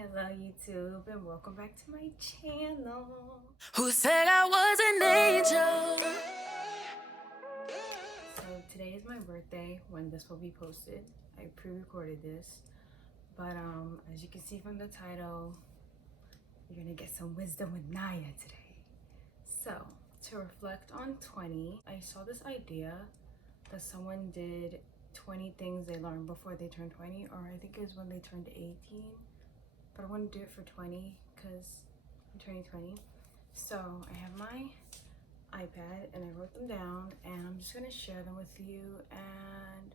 Hello YouTube and welcome back to my channel. Who said I was an angel? So today is my birthday when this will be posted. I pre-recorded this, but as you can see from the title, you're gonna get some wisdom with Naya today. So to reflect on 20, I saw this idea that someone did 20 things they learned before they turned 20, or I think it was when they turned 18. But I want to do it for 20 because I'm turning 20. So I have my iPad and I wrote them down and I'm just going to share them with you and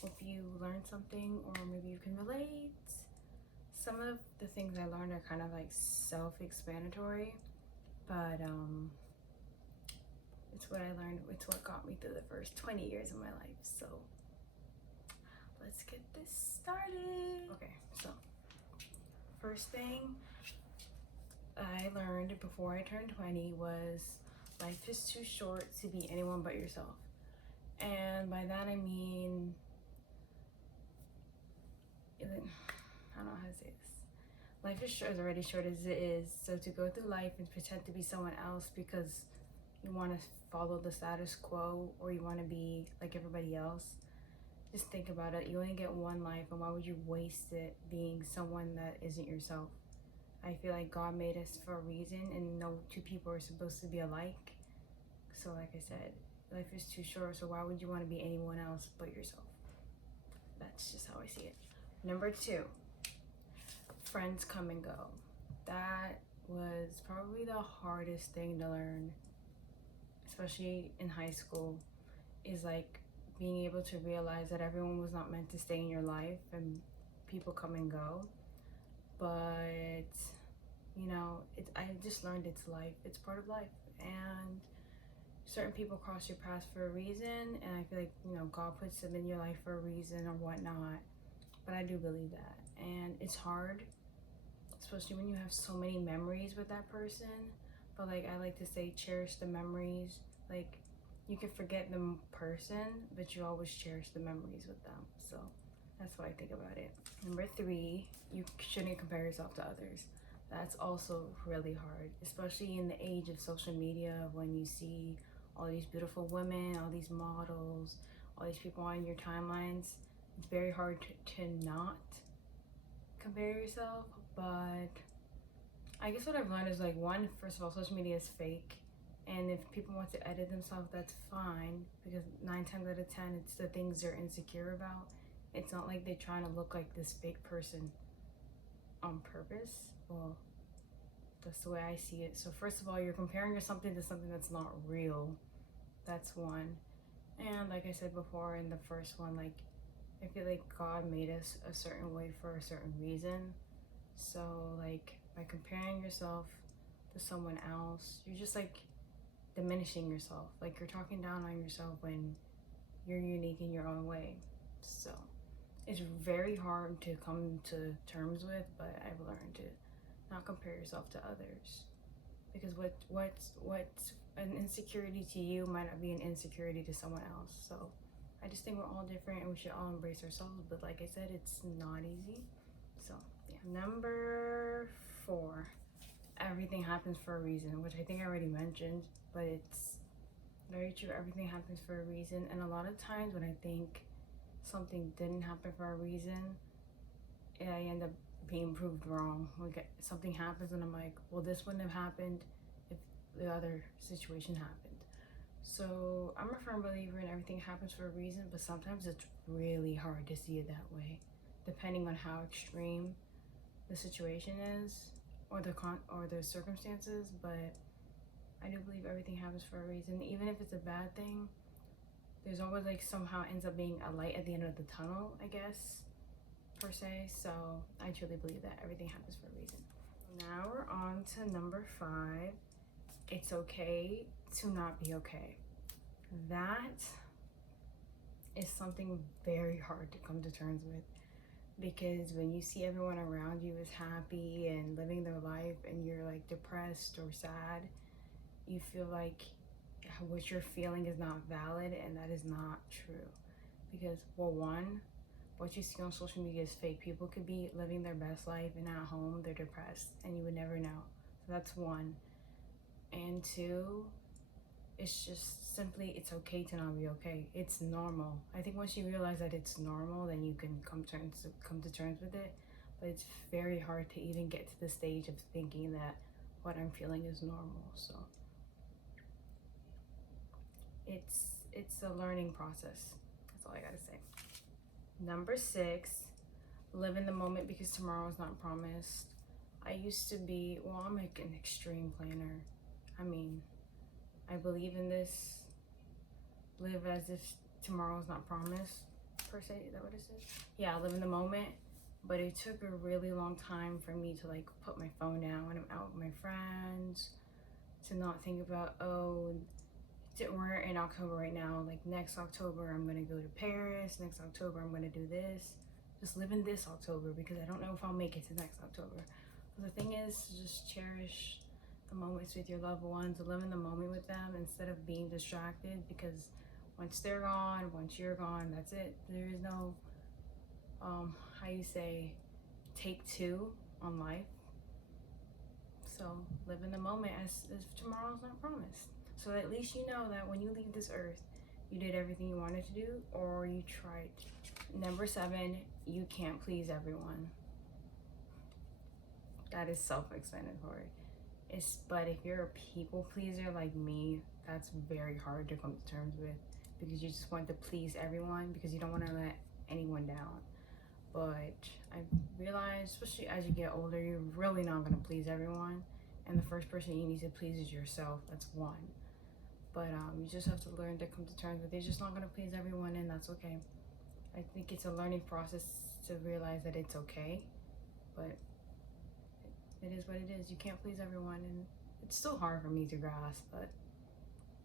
hope you learn something or maybe you can relate. Some of the things I learned are kind of like self-explanatory, but it's what I learned. It's what got me through the first 20 years of my life. So let's get this started. Okay, so first thing I learned before I turned 20 was life is too short to be anyone but yourself. And by that I mean, I don't know how to say this. Life is already short as it is, so to go through life and pretend to be someone else because you want to follow the status quo or you want to be like everybody else, just think about it. You only get one life, and why would you waste it being someone that isn't yourself? I feel like God made us for a reason, and no two people are supposed to be alike. So like I said, life is too short, so why would you want to be anyone else but yourself? That's just how I see it. Number 2, friends come and go. That was probably the hardest thing to learn, especially in high school, is like being able to realize that everyone was not meant to stay in your life and people come and go. But you know, I just learned it's life. It's part of life, and certain people cross your path for a reason, and I feel like, you know, God puts them in your life for a reason or whatnot. But I do believe that, and it's hard, especially when you have so many memories with that person. But like I like to say, cherish the memories. Like, you can forget the person, but you always cherish the memories with them. So that's what I think about it. Number 3, you shouldn't compare yourself to others. That's also really hard, especially in the age of social media, when you see all these beautiful women, all these models, all these people on your timelines. It's very hard to not compare yourself. But I guess what I've learned is, like, one, first of all, social media is fake, and if people want to edit themselves, that's fine, because 9 times out of 10 it's the things they're insecure about. It's not like they're trying to look like this fake person on purpose. Well, that's the way I see it. So first of all, you're comparing something to something that's not real. That's one. And like I said before in the first one, like, I feel like God made us a certain way for a certain reason. So like, by comparing yourself to someone else, you're just like diminishing yourself. Like, you're talking down on yourself when you're unique in your own way. So it's very hard to come to terms with, but I've learned to not compare yourself to others, because what's an insecurity to you might not be an insecurity to someone else. So I just think we're all different and we should all embrace ourselves, but like I said, it's not easy. So yeah. Number 4, everything happens for a reason, which I think I already mentioned, but it's very true. Everything happens for a reason, and a lot of times when I think something didn't happen for a reason, I end up being proved wrong. Like, something happens and I'm like, well, this wouldn't have happened if the other situation happened. So I'm a firm believer in everything happens for a reason, but sometimes it's really hard to see it that way, depending on how extreme the situation is or the circumstances. But I do believe everything happens for a reason. Even if it's a bad thing, there's always, like, somehow ends up being a light at the end of the tunnel, I guess, per se. So I truly believe that everything happens for a reason. Now we're on to number 5. It's okay to not be okay. That is something very hard to come to terms with, because when you see everyone around you is happy and living their life and you're like depressed or sad, you feel like what you're feeling is not valid, and that is not true. Because, well, one, what you see on social media is fake. People could be living their best life and at home they're depressed and you would never know. So that's one. And two, it's just simply, it's okay to not be okay. It's normal. I think once you realize that it's normal, then you can come to terms with it. But it's very hard to even get to the stage of thinking that what I'm feeling is normal. So it's a learning process. That's all I gotta say. Number 6, live in the moment because tomorrow is not promised. I used to be, well, I'm like an extreme planner. I mean, I believe in this, live as if tomorrow is not promised, per se. Is that what it says? Yeah, live in the moment. But it took a really long time for me to like put my phone down when I'm out with my friends, to not think about, oh, we're in October right now, like next October I'm gonna go to Paris, next October I'm gonna do this. Just live in this October because I don't know if I'll make it to next October. But the thing is, just cherish the moments with your loved ones, live in the moment with them instead of being distracted, because once they're gone, once you're gone, that's it. There is no, how you say, take two on life. So live in the moment as if tomorrow's not promised. So at least you know that when you leave this earth, you did everything you wanted to do or you tried. Number 7, you can't please everyone. That is self-explanatory. But if you're a people pleaser like me, that's very hard to come to terms with, because you just want to please everyone because you don't want to let anyone down. But I realized, especially as you get older, you're really not going to please everyone. And the first person you need to please is yourself. That's one. But you just have to learn to come to terms with it. You're just not going to please everyone, and that's okay. I think it's a learning process to realize that it's okay. But it is what it is. You can't please everyone, and it's still hard for me to grasp, but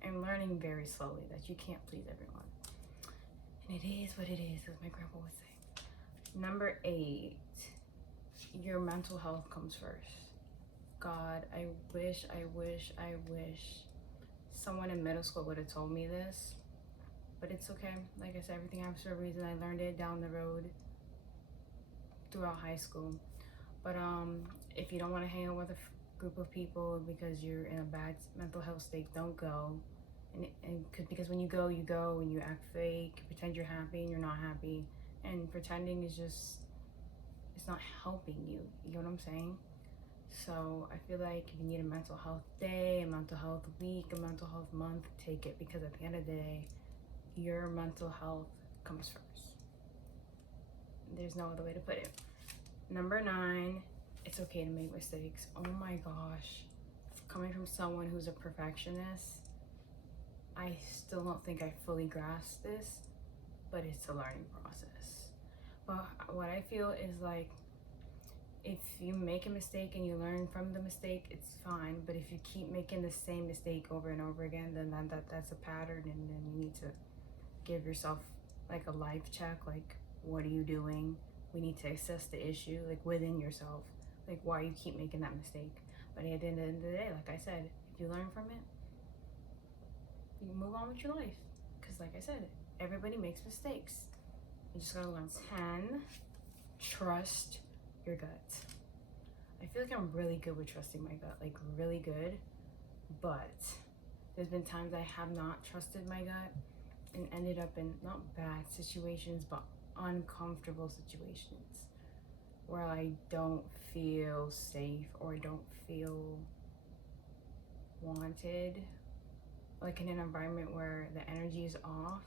I'm learning very slowly that you can't please everyone. And it is what it is, as my grandpa would say. Number 8, your mental health comes first. God, I wish someone in middle school would have told me this, but it's okay. Like I said, everything happens for a reason. I learned it down the road throughout high school. But if you don't want to hang out with a group of people because you're in a bad mental health state, don't go. Because when you go and you act fake, pretend you're happy and you're not happy. And pretending is just, it's not helping you. You know what I'm saying? So I feel like if you need a mental health day, a mental health week, a mental health month, take it, because at the end of the day, your mental health comes first. There's no other way to put it. Number 9, it's okay to make mistakes. Oh my gosh. Coming from someone who's a perfectionist, I still don't think I fully grasp this, but it's a learning process. But what I feel is like, if you make a mistake and you learn from the mistake, it's fine. But if you keep making the same mistake over and over again, then that's a pattern, and then you need to give yourself like a life check. Like, what are you doing? We need to assess the issue, like within yourself. Like, why you keep making that mistake? But at the end of the day, like I said, if you learn from it, you move on with your life. Because like I said, everybody makes mistakes. You just gotta learn. 10, trust your gut. I feel like I'm really good with trusting my gut, like really good. But there's been times I have not trusted my gut and ended up in not bad situations, but uncomfortable situations where I don't feel safe or I don't feel wanted, like in an environment where the energy is off.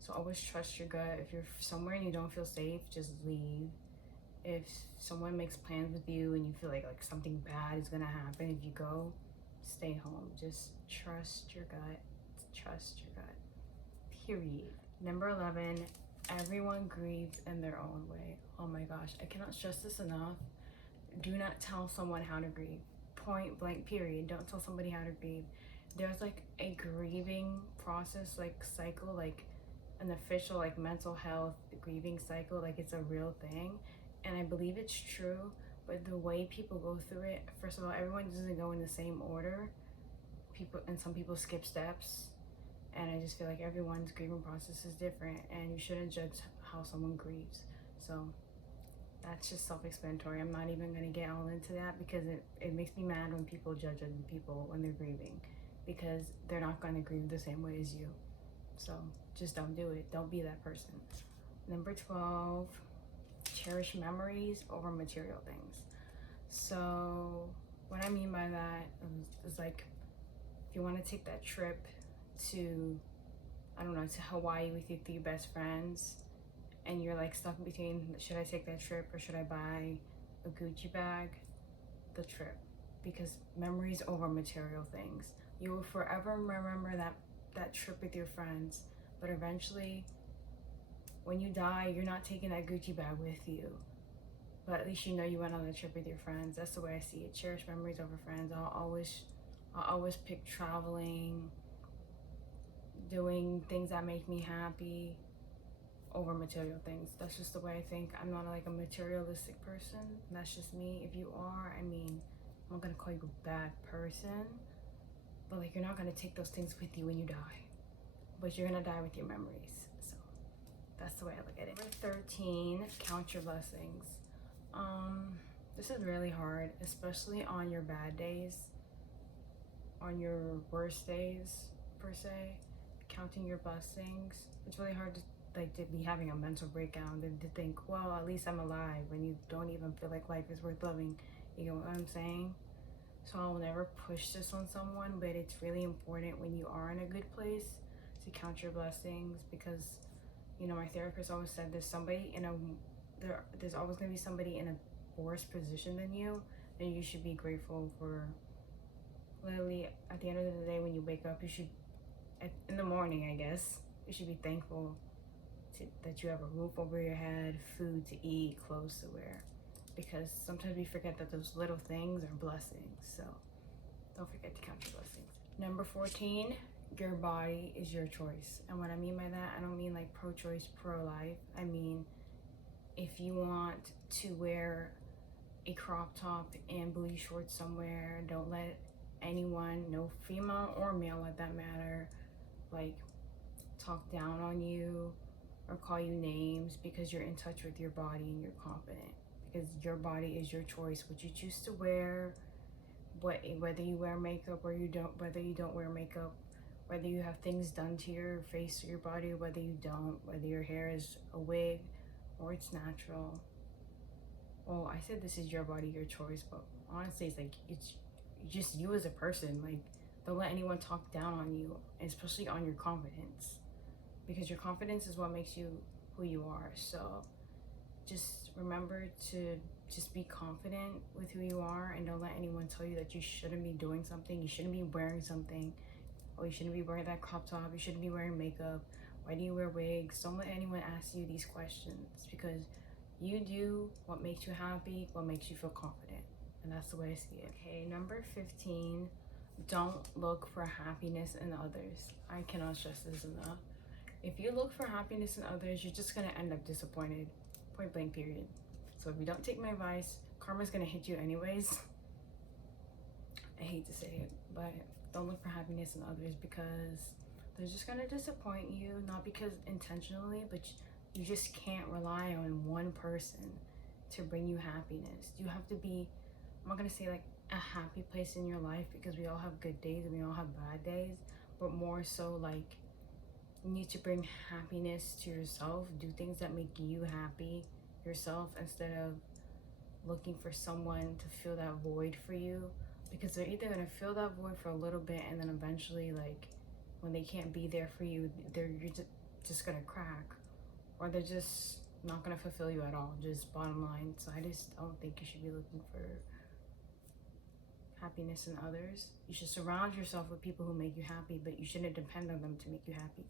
So always trust your gut. If you're somewhere and you don't feel safe, just leave. If someone makes plans with you and you feel like something bad is gonna happen if you go, stay home. Just trust your gut. Trust your gut. Period. Number 11, everyone grieves in their own way. Oh my gosh, I cannot stress this enough. Do not tell someone how to grieve. Point blank, period. Don't tell somebody how to grieve. There's like a grieving process, like cycle, like an official like mental health grieving cycle, like it's a real thing. And I believe it's true, but the way people go through it, first of all, everyone doesn't go in the same order. Some people skip steps. And I just feel like everyone's grieving process is different, and you shouldn't judge how someone grieves. So that's just self-explanatory. I'm not even going to get all into that because it makes me mad when people judge other people when they're grieving, because they're not going to grieve the same way as you. So just don't do it. Don't be that person. Number 12, cherish memories over material things. So what I mean by that is like, if you want to take that trip to, I don't know, to Hawaii with your 3 best friends, and you're like stuck between, should I take that trip or should I buy a Gucci bag? The trip. Because memories over material things. You will forever remember that trip with your friends, but eventually when you die, you're not taking that Gucci bag with you, but at least you know you went on the trip with your friends. That's the way I see it. Cherish memories over friends. I'll always pick traveling, doing things that make me happy over material things. That's just the way I think. I'm not like a materialistic person. That's just me. If you are, I mean, I'm not gonna call you a bad person, but like, you're not gonna take those things with you when you die, but you're gonna die with your memories. So that's the way I look at it. Number 13, count your blessings. This is really hard, especially on your bad days, on your worst days per se. Counting your blessings. It's really hard to be having a mental breakdown and to think, well, at least I'm alive, when you don't even feel like life is worth living. You know what I'm saying? So I'll never push this on someone, but it's really important when you are in a good place to count your blessings, because, you know, my therapist always said there's always going to be somebody in a worse position than you, and you should be grateful for. Literally, at the end of the day, when you wake up, you should, in the morning, I guess, you should be thankful that you have a roof over your head, food to eat, clothes to wear, because sometimes we forget that those little things are blessings. So don't forget to count your blessings. Number 14, your body is your choice. And what I mean by that, I don't mean like pro-choice, pro-life. I mean, if you want to wear a crop top and booty shorts somewhere, don't let anyone, no female or male at that matter, like talk down on you or call you names, because you're in touch with your body and you're confident, because your body is your choice. What you choose to wear, whether you wear makeup or you don't, whether you don't wear makeup, whether you have things done to your face or your body, or whether you don't, whether your hair is a wig or it's natural. Well, I said this is your body, your choice, but honestly, it's like, it's just you as a person. Like, don't let anyone talk down on you, especially on your confidence, because your confidence is what makes you who you are. So just remember to just be confident with who you are, and don't let anyone tell you that you shouldn't be doing something, you shouldn't be wearing something, or you shouldn't be wearing that crop top, you shouldn't be wearing makeup, why do you wear wigs? Don't let anyone ask you these questions, because you do what makes you happy, what makes you feel confident, and that's the way I see it. Okay, number 15, don't look for happiness in others. I cannot stress this enough. If you look for happiness in others, you're just gonna end up disappointed, point blank period. So if you don't take my advice, karma's gonna hit you anyways. I hate to say it, but don't look for happiness in others, because they're just gonna disappoint you, not because intentionally, but you just can't rely on one person to bring you happiness. You have to be, I'm not gonna say like a happy place in your life, because we all have good days and we all have bad days, but more so like, you need to bring happiness to yourself. Do things that make you happy yourself, instead of looking for someone to fill that void for you, because they're either gonna fill that void for a little bit, and then eventually, like, when they can't be there for you, you're just gonna crack, or they're just not gonna fulfill you at all, just bottom line. So I just don't think you should be looking for happiness in others. You should surround yourself with people who make you happy, but you shouldn't depend on them to make you happy.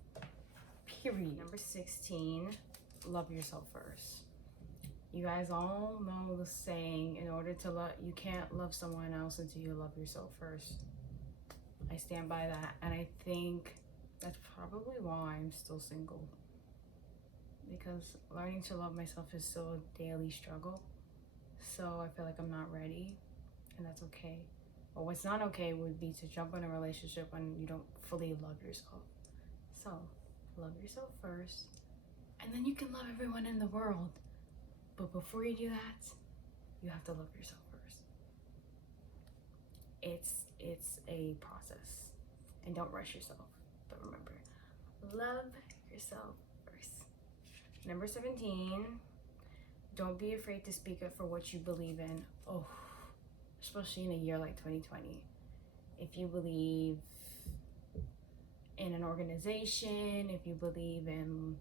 Period. Number 16, love yourself first. You guys all know the saying, in order to love, you can't love someone else until you love yourself first. I stand by that, and I think that's probably why I'm still single, because learning to love myself is still a daily struggle. So I feel like I'm not ready, and that's okay. But what's not okay would be to jump in a relationship when you don't fully love yourself. So love yourself first, And then you can love everyone in the world. But before you do that, you have to love yourself first. It's a process. And don't rush yourself. But remember, love yourself first. Number 17, don't be afraid to speak up for what you believe in. Oh, especially in a year like 2020. If you believe in an organization, if you believe in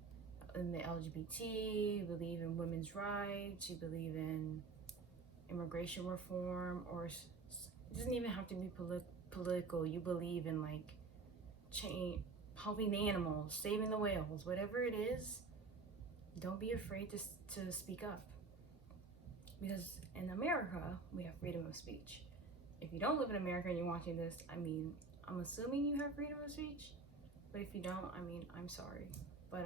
the LGBT, you believe in women's rights, you believe in immigration reform, or it doesn't even have to be political. You believe in like helping the animals, saving the whales, whatever it is, don't be afraid to speak up. Because in America, we have freedom of speech. If you don't live in America and you're watching this, I mean, I'm assuming you have freedom of speech. But if you don't, I mean, I'm sorry. But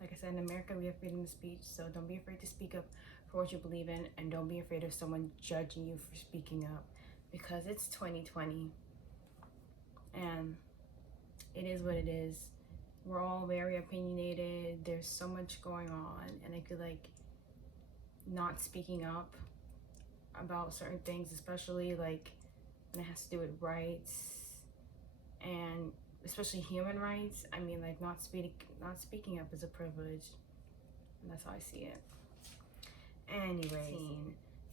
like I said, in America, we have freedom of speech. So don't be afraid to speak up for what you believe in. And don't be afraid of someone judging you for speaking up. Because it's 2020. And it is what it is. We're all very opinionated. There's so much going on. And I feel like not speaking up about certain things, especially like when it has to do with rights and especially human rights. I mean, like not speaking up is a privilege, and that's how I see it. Anyway,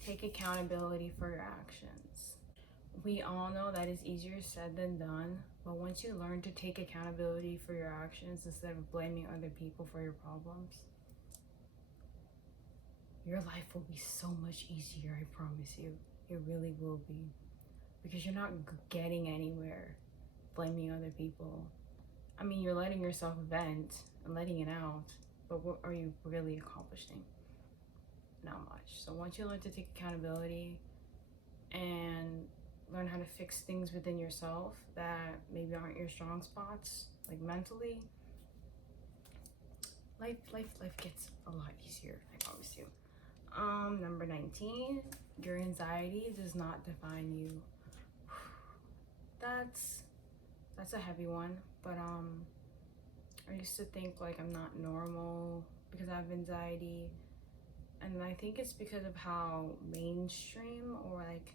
take accountability for your actions. We all know that it's easier said than done, but once you learn to take accountability for your actions instead of blaming other people for your problems, your life will be so much easier, I promise you. It really will be. Because you're not getting anywhere blaming other people. I mean, you're letting yourself vent and letting it out, but what are you really accomplishing? Not much. So once you learn to take accountability and learn how to fix things within yourself that maybe aren't your strong spots, like mentally, life gets a lot easier, I promise you. Number 19, your anxiety does not define you. That's a heavy one, but I used to think like I'm not normal because I have anxiety, and I think it's because of how mainstream or like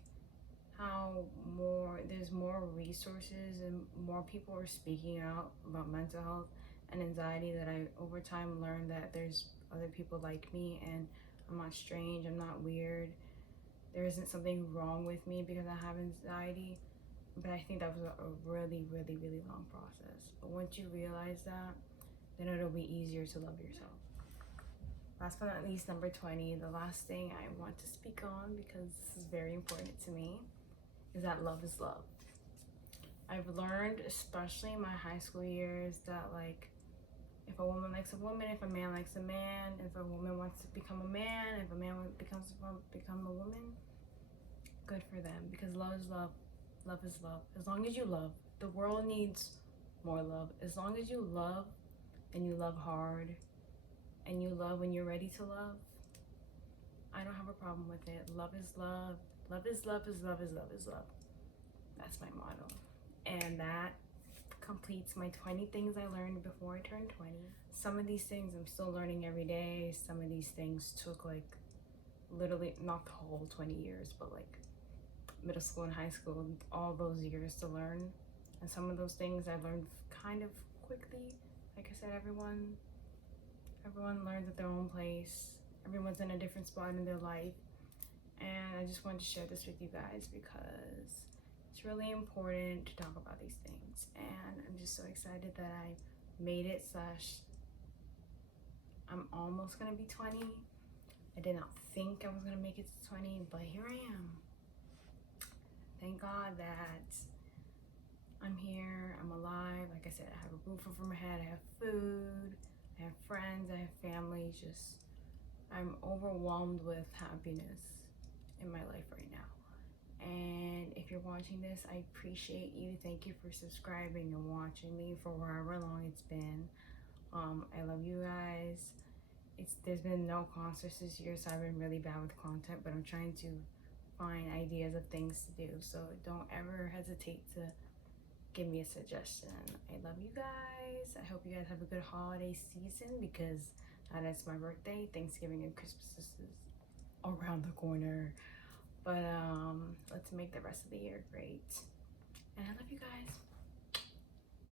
how there's more resources and more people are speaking out about mental health and anxiety, that I over time learned that there's other people like me and I'm not strange, I'm not weird. There isn't something wrong with me because I have anxiety. But I think that was a really, really, really long process. But once you realize that, then it'll be easier to love yourself. Last but not least, number 20, the last thing I want to speak on, because this is very important to me, is that love is love. I've learned, especially in my high school years, that like if a woman likes a woman, if a man likes a man, if a woman wants to become a man, if a man become a woman, good for them, because love is love. Love is love. As long as you love, the world needs more love. As long as you love and you love hard and you love when you're ready to love, I don't have a problem with it. Love is love. Love is love is love is love is love. That's my motto. And that completes my 20 things I learned before I turned 20. Some of these things I'm still learning every day. Some of these things took like literally not the whole 20 years, but like middle school and high school, all those years to learn. And some of those things I learned kind of quickly. Like I said, everyone learns at their own place. Everyone's in a different spot in their life. And I just wanted to share this with you guys because it's really important to talk about these things. And I'm just so excited that I made it / I'm almost gonna be 20. I did not think I was gonna make it to 20, but here I am. Thank God that I'm here, I'm alive. Like I said, I have a roof over my head, I have food, I have friends, I have family. I'm overwhelmed with happiness in my life right now. And if you're watching this, I appreciate you. Thank you for subscribing and watching me for however long it's been. I love you guys. There's been no concerts this year, so I've been really bad with content, but I'm trying to find ideas of things to do, so don't ever hesitate to give me a suggestion. I love you guys. I hope you guys have a good holiday season, because And it's my birthday. Thanksgiving and Christmas is around the corner. But let's make the rest of the year great. And I love you guys.